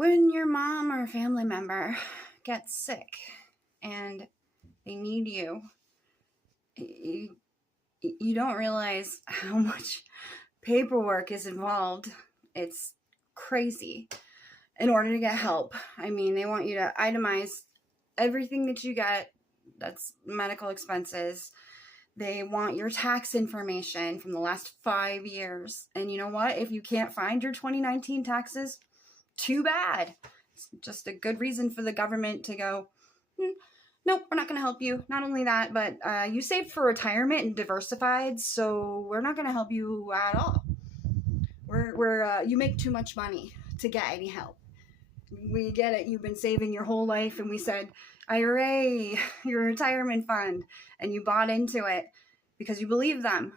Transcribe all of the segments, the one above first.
When your mom or a family member gets sick and they need you, you don't realize how much paperwork is involved. It's crazy. In order to get help, I mean, they want you to itemize everything that you get that's medical expenses. They want your tax information from the last 5 years. And you know what? If you can't find your 2019 taxes, too bad. It's just a good reason for the government to go, nope, we're not going to help you. Not only that, but you saved for retirement and diversified, so we're not going to help you at all. You make too much money to get any help. We get it. You've been saving your whole life, and we said, IRA, your retirement fund, and you bought into it because you believe them.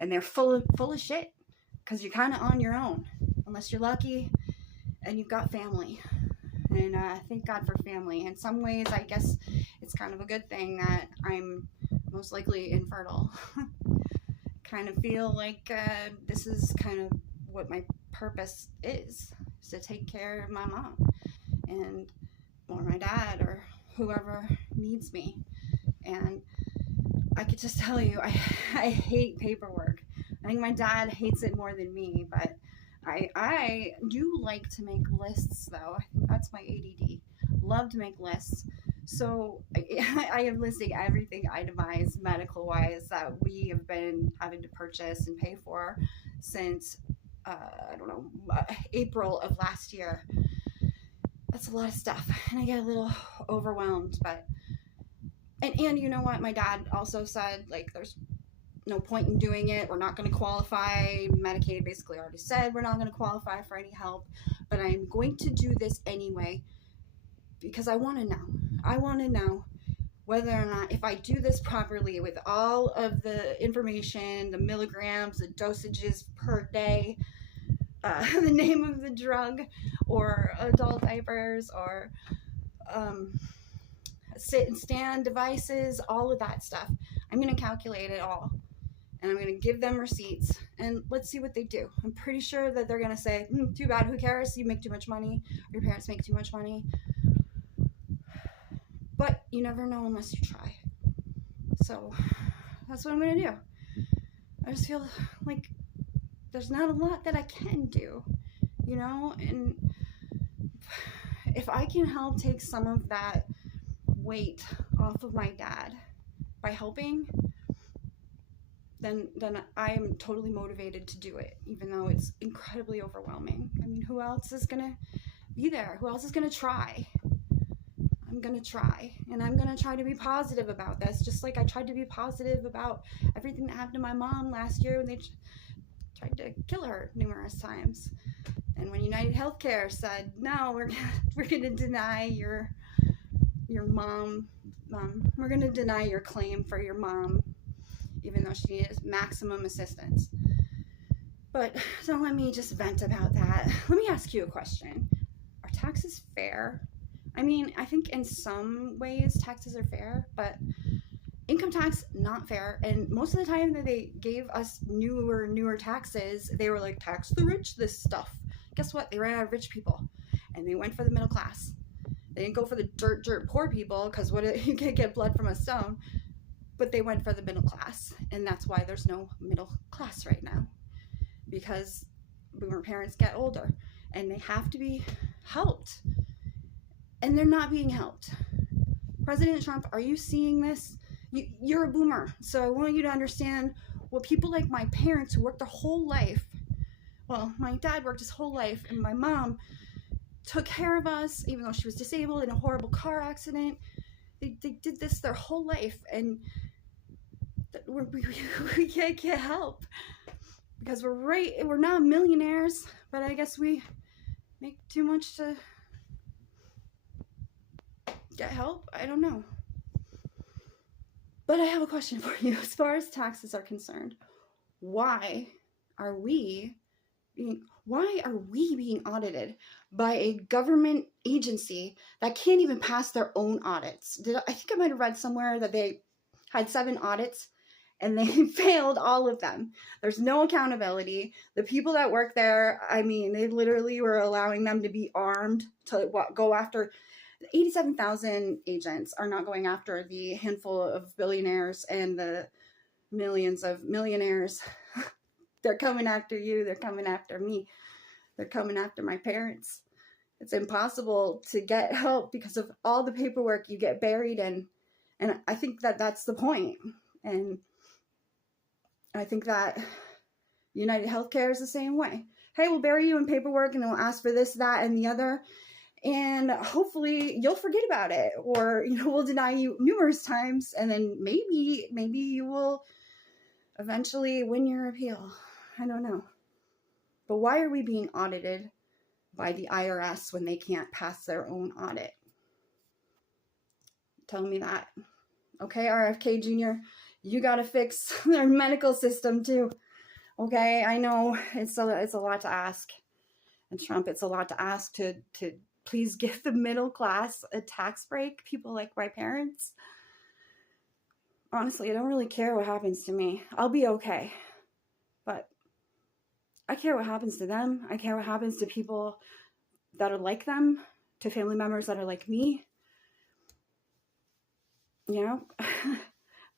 And they're full of shit because you're kind of on your own, unless you're lucky and you've got family. And thank God for family. In some ways, I guess it's kind of a good thing that I'm most likely infertile. Kind of feel like this is kind of what my purpose is to take care of my mom and or my dad or whoever needs me. And I could just tell you, I hate paperwork. I think my dad hates it more than me, but I do like to make lists, though. I think that's my ADD. Love to make lists. So I am listing everything itemized medical-wise that we have been having to purchase and pay for since, April of last year. That's a lot of stuff, and I get a little overwhelmed, but, and you know what, my dad also said, like, there's no point in doing it, we're not going to qualify, Medicaid basically already said we're not going to qualify for any help, but I'm going to do this anyway, because I want to know whether or not, if I do this properly with all of the information, the milligrams, the dosages per day, the name of the drug, or adult diapers, or sit and stand devices, all of that stuff. I'm going to calculate it all, and I'm going to give them receipts, and let's see what they do. I'm pretty sure that they're going to say, too bad, who cares, you make too much money, or your parents make too much money. But you never know unless you try. So that's what I'm going to do. I just feel like there's not a lot that I can do, you know, and if I can help take some of that weight off of my dad by helping, then I am totally motivated to do it, even though it's incredibly overwhelming. I mean, who else is going to be there? Who else is going to try? I'm going to try, and I'm going to try to be positive about this, just like I tried to be positive about everything that happened to my mom last year when they tried to kill her numerous times. And when United Healthcare said, no, we're going to deny your mom, we're going to deny your claim for your mom, even though she needs maximum assistance. But don't let me just vent about that. Let me ask you a question. Are taxes fair? I mean, I think in some ways taxes are fair, but income tax, not fair. And most of the time that they gave us newer taxes, they were like, tax the rich, this stuff. Guess what? They ran out of rich people, and they went for the middle class. They didn't go for the dirt poor people, because you can't get blood from a stone, but they went for the middle class, and that's why there's no middle class right now, because boomer parents get older, and they have to be helped, and they're not being helped. President Trump, are you seeing this? You're a boomer, so I want you to understand what people like my parents, who worked their whole life, well, my dad worked his whole life, and my mom took care of us, even though she was disabled in a horrible car accident. They did this their whole life, and we can't get help because we're not millionaires, but I guess we make too much to get help. I don't know. But I have a question for you. As far as taxes are concerned, why are we being audited by a government agency that can't even pass their own audits? I think I might have read somewhere that they had 7 audits, and they failed all of them. There's no accountability. The people that work there, I mean, they literally were allowing them to be armed to go after. 87,000 agents are not going after the handful of billionaires and the millions of millionaires. They're coming after you. They're coming after me. They're coming after my parents. It's impossible to get help because of all the paperwork you get buried in. And I think that that's the point. And I think that United Healthcare is the same way. Hey, we'll bury you in paperwork and we'll ask for this, that, and the other. And hopefully you'll forget about it, or, you know, we'll deny you numerous times. And then maybe you will eventually win your appeal. I don't know. But why are we being audited by the IRS when they can't pass their own audit? Tell me that. Okay, RFK Jr., you got to fix their medical system too. Okay, I know it's a lot to ask. And Trump, it's a lot to ask to please give the middle class a tax break, people like my parents. Honestly, I don't really care what happens to me. I'll be okay. But I care what happens to them. I care what happens to people that are like them, to family members that are like me. You know,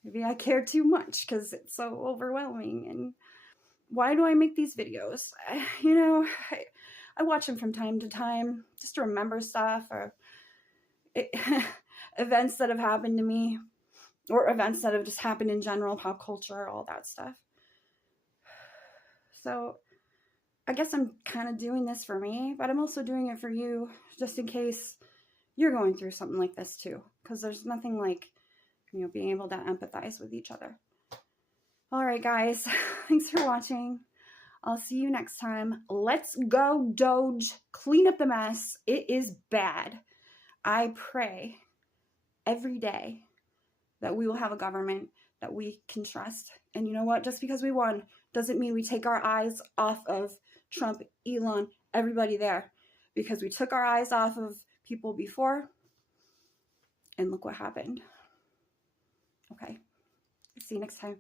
maybe I care too much because it's so overwhelming. And why do I make these videos? You know, I watch them from time to time just to remember stuff, or events that have happened to me, or events that have just happened in general, pop culture, all that stuff. So I guess I'm kind of doing this for me, but I'm also doing it for you, just in case you're going through something like this too. Because there's nothing like, you know, being able to empathize with each other. All right, guys. Thanks for watching. I'll see you next time. Let's go, DOGE. Clean up the mess. It is bad. I pray every day that we will have a government that we can trust. And you know what? Just because we won doesn't mean we take our eyes off of Trump, Elon, everybody there. Because we took our eyes off of people before, and look what happened. Okay. See you next time.